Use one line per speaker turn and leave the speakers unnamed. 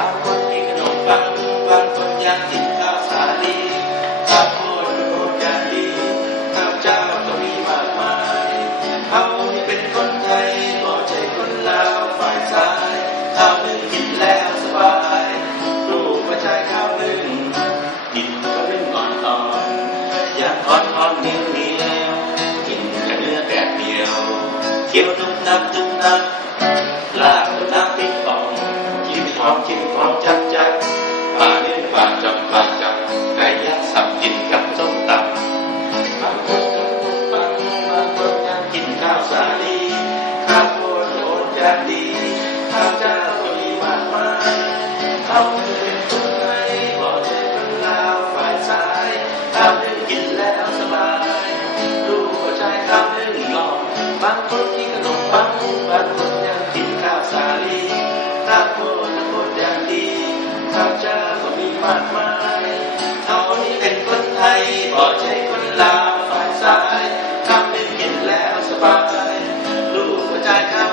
บางคนกินขนมปังบางคนยังกินข้าวสาลีข้าวโพดโพดอย่างดีข้าวเจ้าก็มีมากมายเขานี่เป็นคนไทยบ่ใช่คนลาวฝ่ายซ้ายข้าวนึ่งกินแล้วสบายลูกกระชายข้าวนึ่งกินก็นึ่งก่อนตอนอยากทอดทอดเหนียวเหนียวกินกับเนื้อแดดเดียวเคี้ยวทุกนับทุกนับลาบกับน้ำ กินหอมกินหอมจัดจัดปลาเนื้อปลาจับปลาจับไก่ย่างสับกินกับส้มตำบางคนกินปังบางคนยังกินข้าวสาลีข้าวโพดโอนจานดีข้าวเจ้าก็มีมากมายเขาวเป็นคนไทยบ่ใช่คนลาวฝ่ายซ้ายข้าวนึ่งกินแล้วสบายลูกก็ใช้ข้าวนึ่งหลอกบางคนกินขนมปังบางคน ข้าเจ้าก็มีมากมายเขานี่เป็นคนไทยบ่ใจคนลาวฝ่ายซ้ายคำหนึ่งกินแล้วสบายลูกก็ใช้ข้าว